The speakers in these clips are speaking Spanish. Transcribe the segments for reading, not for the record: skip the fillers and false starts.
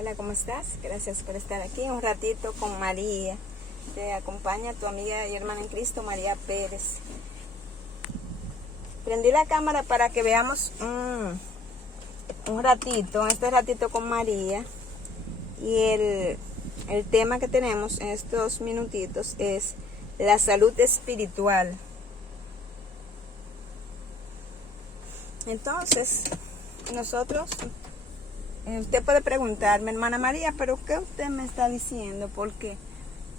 Hola, ¿cómo estás? Gracias por estar aquí un ratito con María. Te acompaña tu amiga y hermana en Cristo, María Pérez. Prendí la cámara para que veamos un ratito, este ratito con María. Y el tema que tenemos en estos minutitos es la salud espiritual. Entonces, nosotros... Usted puede preguntarme, hermana María, ¿pero qué usted me está diciendo? Porque,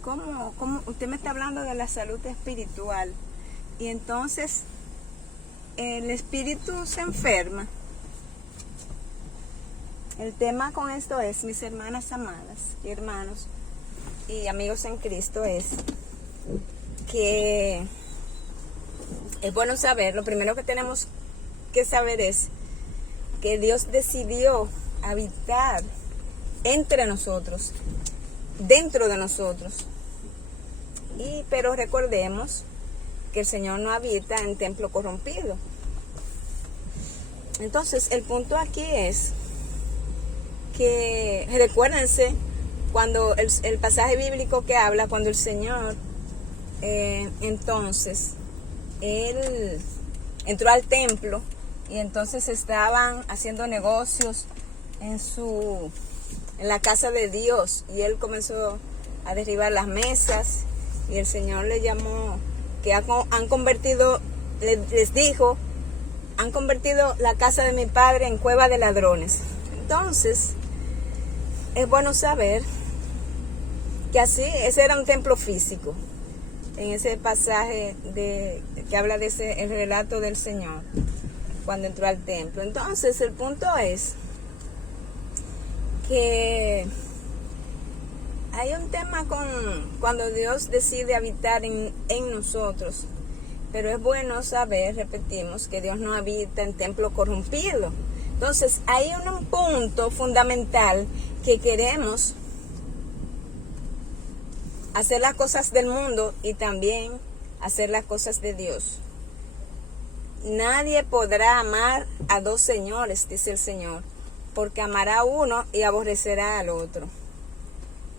¿cómo usted me está hablando de la salud espiritual? Y entonces, el espíritu se enferma. El tema con esto es, mis hermanas amadas y hermanos y amigos en Cristo, es que es bueno saber, lo primero que tenemos que saber es que Dios decidió habitar entre nosotros, dentro de nosotros. Pero recordemos que el Señor no habita en templo corrompido. Entonces, el punto aquí es que recuérdense cuando el pasaje bíblico que habla, cuando el Señor entonces Él entró al templo y entonces estaban haciendo negocios en la casa de Dios, y él comenzó a derribar las mesas, y el Señor le llamó, que han convertido, les dijo, han convertido la casa de mi padre en cueva de ladrones. Entonces, es bueno saber que así, ese era un templo físico, en ese pasaje que habla de el relato del Señor, cuando entró al templo. Entonces, el punto es que hay un tema con cuando Dios decide habitar en nosotros, pero es bueno saber, repetimos, que Dios no habita en templo corrompido. Entonces hay un punto fundamental, que queremos hacer las cosas del mundo y también hacer las cosas de Dios. Nadie podrá amar a dos señores, dice el Señor, porque amará a uno y aborrecerá al otro.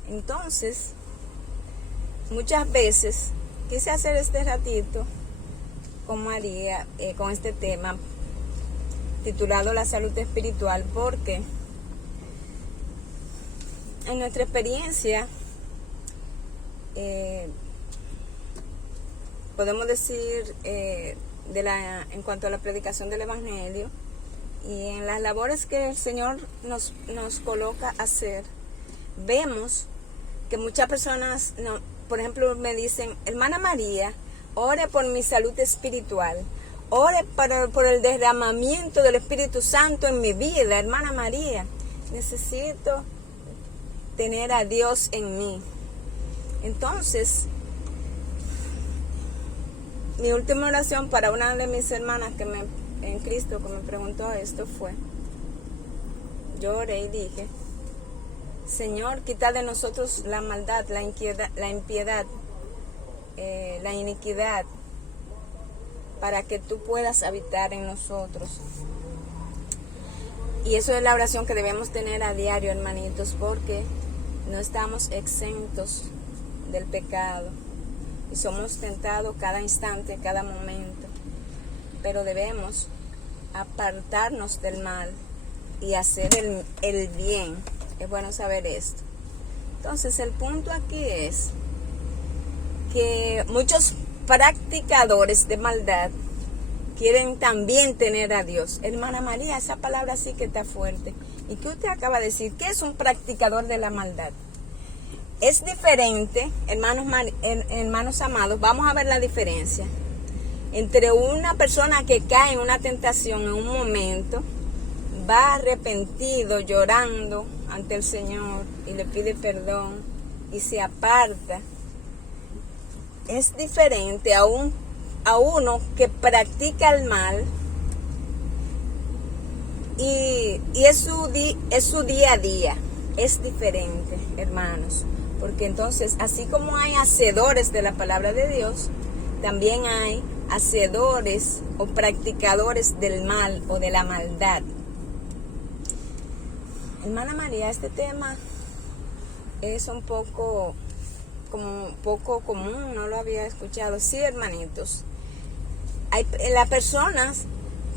Entonces, muchas veces quise hacer este ratito con María, con este tema titulado La salud espiritual, porque en nuestra experiencia podemos decir en cuanto a la predicación del Evangelio y en las labores que el Señor nos coloca a hacer, vemos que muchas personas, por ejemplo, me dicen, hermana María, ore por mi salud espiritual, ore por el derramamiento del Espíritu Santo en mi vida, hermana María, necesito tener a Dios en mí. Entonces, mi última oración para una de mis hermanas en Cristo que me preguntó esto fue, yo oré y dije, Señor, quita de nosotros la maldad, la impiedad, la iniquidad, para que tú puedas habitar en nosotros. Y eso es la oración que debemos tener a diario, hermanitos, porque no estamos exentos del pecado y somos tentados cada instante, cada momento, pero debemos apartarnos del mal y hacer el bien. Es bueno saber esto. Entonces, el punto aquí es que muchos practicadores de maldad quieren también tener a Dios. Hermana María, esa palabra sí que está fuerte. ¿Y qué usted acaba de decir? ¿Qué es un practicador de la maldad? Es diferente, hermanos amados, vamos a ver la diferencia entre una persona que cae en una tentación en un momento, va arrepentido, llorando ante el Señor y le pide perdón y se aparta. Es diferente a uno que practica el mal y es su día a día. Es diferente, hermanos, porque entonces, así como hay hacedores de la palabra de Dios, también hay hacedores o practicadores del mal o de la maldad. Hermana María, este tema es un poco común, no lo había escuchado. Sí, hermanitos, hay las personas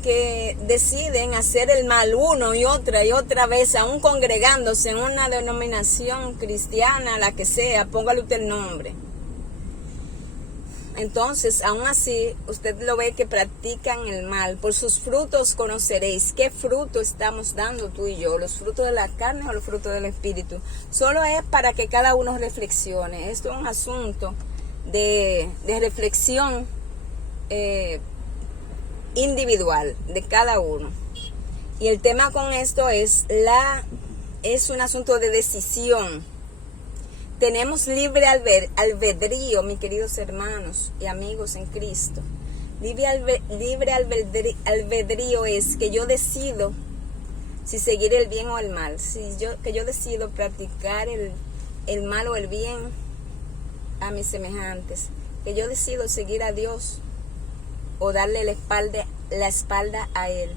que deciden hacer el mal una y otra vez, aún congregándose en una denominación cristiana, la que sea, póngale usted el nombre. Entonces, aún así, usted lo ve que practican el mal. Por sus frutos conoceréis. ¿Qué fruto estamos dando tú y yo? ¿Los frutos de la carne o los frutos del espíritu? Solo es para que cada uno reflexione. Esto es un asunto de reflexión individual de cada uno. Y el tema con esto es un asunto de decisión. Tenemos libre albedrío, mis queridos hermanos y amigos en Cristo. Libre albedrío es que yo decido si seguir el bien o el mal. Que yo decido practicar el mal o el bien a mis semejantes. Que yo decido seguir a Dios o darle la espalda a Él.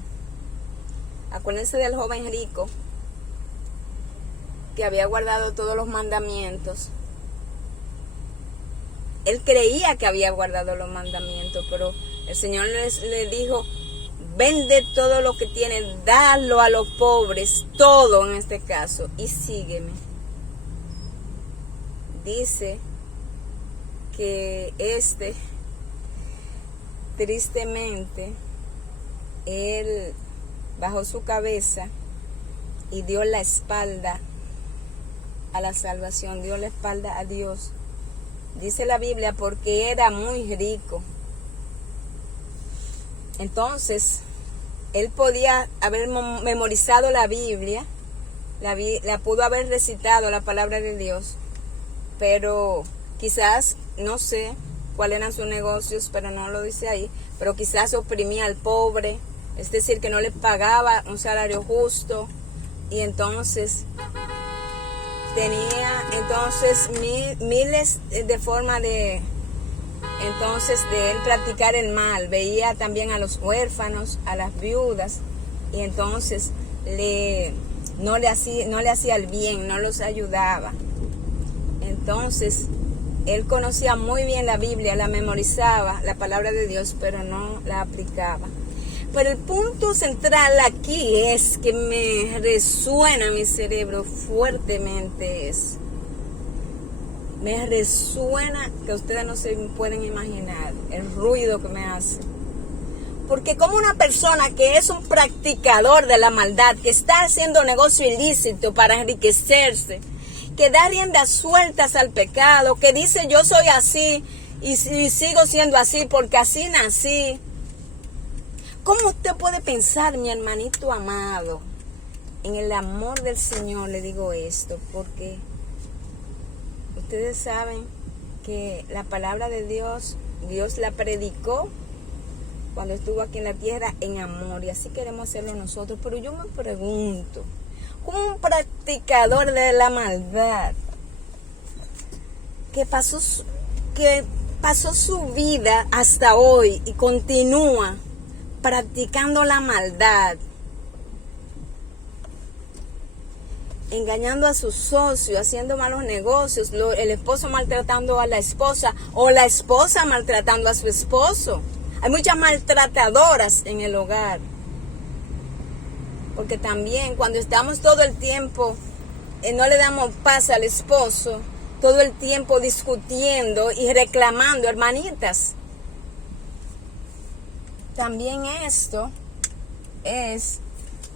Acuérdense del joven rico que había guardado todos los mandamientos. Él creía que había guardado los mandamientos, pero el Señor le dijo: vende todo lo que tienes, dalo a los pobres, todo en este caso, y sígueme. Dice que tristemente, él bajó su cabeza y dio la espalda a la salvación, dio la espalda a Dios. Dice la Biblia, porque era muy rico. Entonces, él podía haber memorizado la Biblia, la pudo haber recitado, la palabra de Dios, pero quizás, no sé cuáles eran sus negocios, pero no lo dice ahí, pero quizás oprimía al pobre, es decir, que no le pagaba un salario justo, y entonces tenía miles de formas de él practicar el mal. Veía también a los huérfanos, a las viudas, y entonces no le hacía el bien, no los ayudaba. Entonces él conocía muy bien la Biblia, la memorizaba, la palabra de Dios, pero no la aplicaba. Pero el punto central aquí es que me resuena en mi cerebro fuertemente me resuena, que ustedes no se pueden imaginar el ruido que me hace. Porque como una persona que es un practicador de la maldad, que está haciendo negocio ilícito para enriquecerse, que da riendas sueltas al pecado, que dice yo soy así y sigo siendo así porque así nací. ¿Cómo usted puede pensar, mi hermanito amado, en el amor del Señor? Le digo esto porque ustedes saben que la palabra de Dios la predicó cuando estuvo aquí en la tierra en amor, y así queremos hacerlo nosotros. Pero yo me pregunto, ¿cómo un practicador de la maldad que pasó su vida hasta hoy y continúa practicando la maldad, engañando a sus socios, haciendo malos negocios, el esposo maltratando a la esposa o la esposa maltratando a su esposo? Hay muchas maltratadoras en el hogar, porque también cuando estamos todo el tiempo, no le damos paz al esposo, todo el tiempo discutiendo y reclamando, hermanitas. También esto es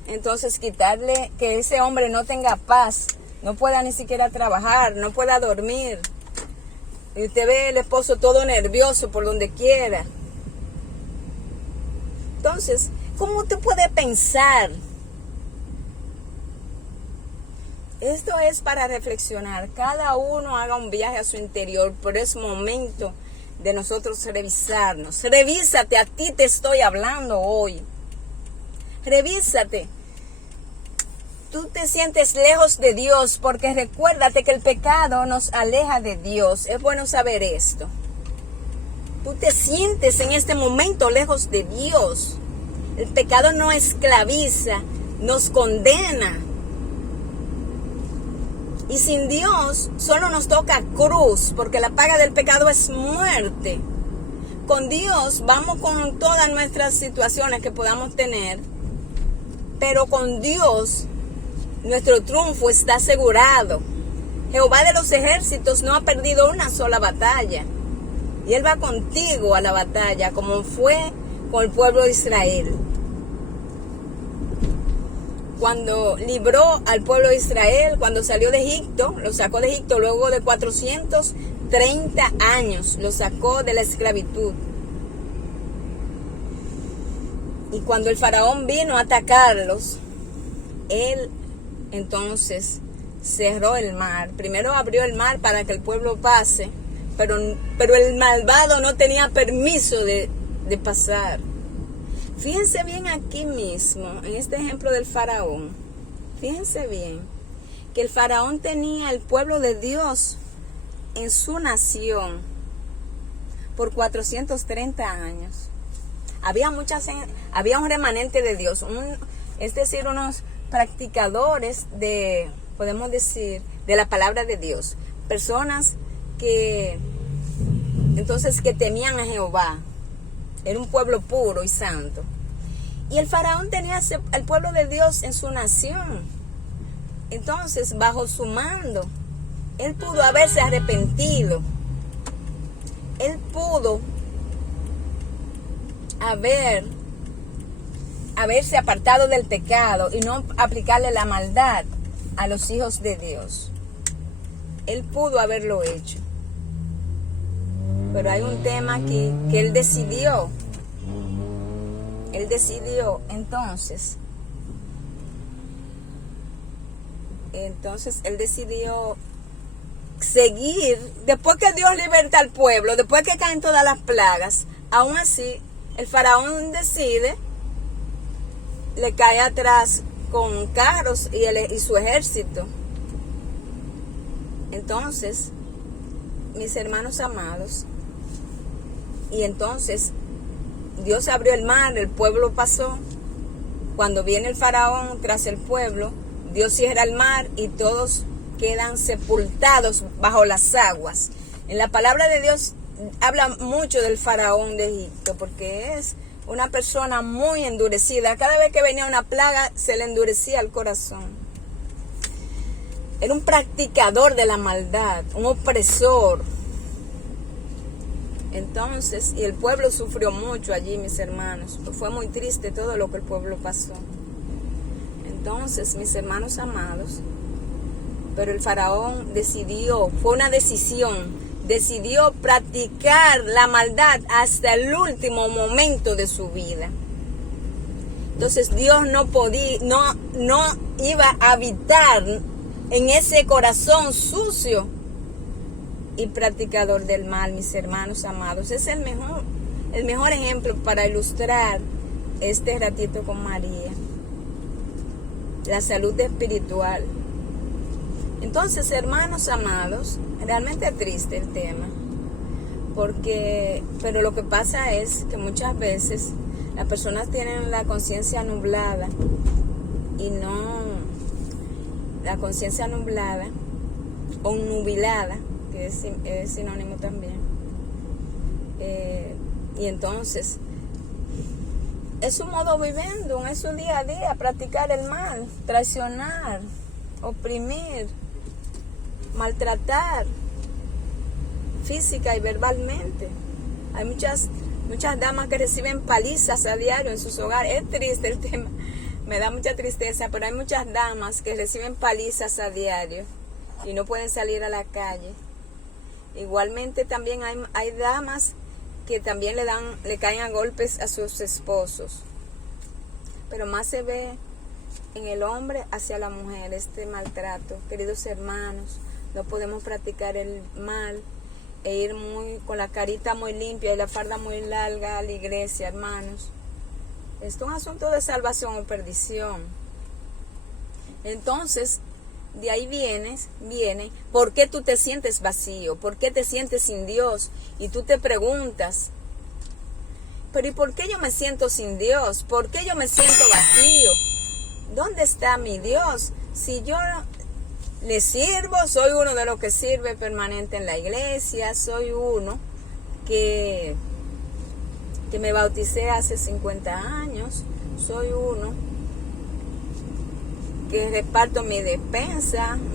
entonces quitarle, que ese hombre no tenga paz, no pueda ni siquiera trabajar, no pueda dormir. Y usted ve el esposo todo nervioso por donde quiera. Entonces, ¿cómo usted puede pensar? Esto es para reflexionar. Cada uno haga un viaje a su interior, pero es momento de nosotros revisarnos. Revísate, a ti te estoy hablando hoy. Revísate. Tú te sientes lejos de Dios porque recuérdate que el pecado nos aleja de Dios. Es bueno saber esto. Tú te sientes en este momento lejos de Dios. El pecado nos esclaviza, nos condena. Y sin Dios solo nos toca cruz, porque la paga del pecado es muerte. Con Dios vamos con todas nuestras situaciones que podamos tener, pero con Dios nuestro triunfo está asegurado. Jehová de los ejércitos no ha perdido una sola batalla. Y Él va contigo a la batalla, como fue con el pueblo de Israel. Cuando libró al pueblo de Israel, cuando salió de Egipto, lo sacó de Egipto luego de 430 años, lo sacó de la esclavitud. Y cuando el faraón vino a atacarlos, él entonces cerró el mar. Primero abrió el mar para que el pueblo pase, pero el malvado no tenía permiso de pasar. Fíjense bien aquí mismo, en este ejemplo del faraón. Fíjense bien que el faraón tenía el pueblo de Dios en su nación por 430 años. Había un remanente de Dios, es decir, unos practicadores podemos decir, de la palabra de Dios. Personas que temían a Jehová. Era un pueblo puro y santo. Y el faraón tenía al pueblo de Dios en su nación. Entonces, bajo su mando, él pudo haberse arrepentido. Él pudo haberse apartado del pecado y no aplicarle la maldad a los hijos de Dios. Él pudo haberlo hecho. Pero hay un tema aquí que él decidió. Entonces él decidió seguir. Después que Dios liberta al pueblo, después que caen todas las plagas, aún así el faraón decide, le cae atrás con carros y su ejército. Entonces, mis hermanos amados, y entonces Dios abrió el mar, el pueblo pasó. Cuando viene el faraón tras el pueblo, Dios cierra el mar y todos quedan sepultados bajo las aguas. En la palabra de Dios habla mucho del faraón de Egipto, porque es una persona muy endurecida. Cada vez que venía una plaga se le endurecía el corazón. Era un practicador de la maldad, un opresor. Entonces, y el pueblo sufrió mucho allí, mis hermanos. Fue muy triste todo lo que el pueblo pasó. Entonces, mis hermanos amados, pero el faraón decidió, fue una decisión, decidió practicar la maldad hasta el último momento de su vida. Entonces Dios no iba a habitar en ese corazón sucio y practicador del mal, mis hermanos amados. Es el mejor ejemplo para ilustrar este ratito con María. La salud espiritual. Entonces, hermanos amados, realmente es triste el tema. Pero lo que pasa es que muchas veces las personas tienen la conciencia nublada o nubilada, que es sinónimo también. Y entonces es su modo viviendo, es su día a día, practicar el mal, traicionar, oprimir, maltratar física y verbalmente. Hay muchas damas que reciben palizas a diario en sus hogares. Es triste el tema, me da mucha tristeza, pero hay muchas damas que reciben palizas a diario y no pueden salir a la calle. Igualmente también hay damas que también le caen a golpes a sus esposos. Pero más se ve en el hombre hacia la mujer este maltrato. Queridos hermanos, no podemos practicar el mal e ir con la carita muy limpia y la falda muy larga a la iglesia, hermanos. Esto es un asunto de salvación o perdición. Entonces, de ahí viene, ¿por qué tú te sientes vacío? ¿Por qué te sientes sin Dios? Y tú te preguntas, pero ¿y por qué yo me siento sin Dios? ¿Por qué yo me siento vacío? ¿Dónde está mi Dios? Si yo le sirvo, soy uno de los que sirve permanente en la iglesia, soy uno que me bauticé hace 50 años, soy uno que reparto mi despensa,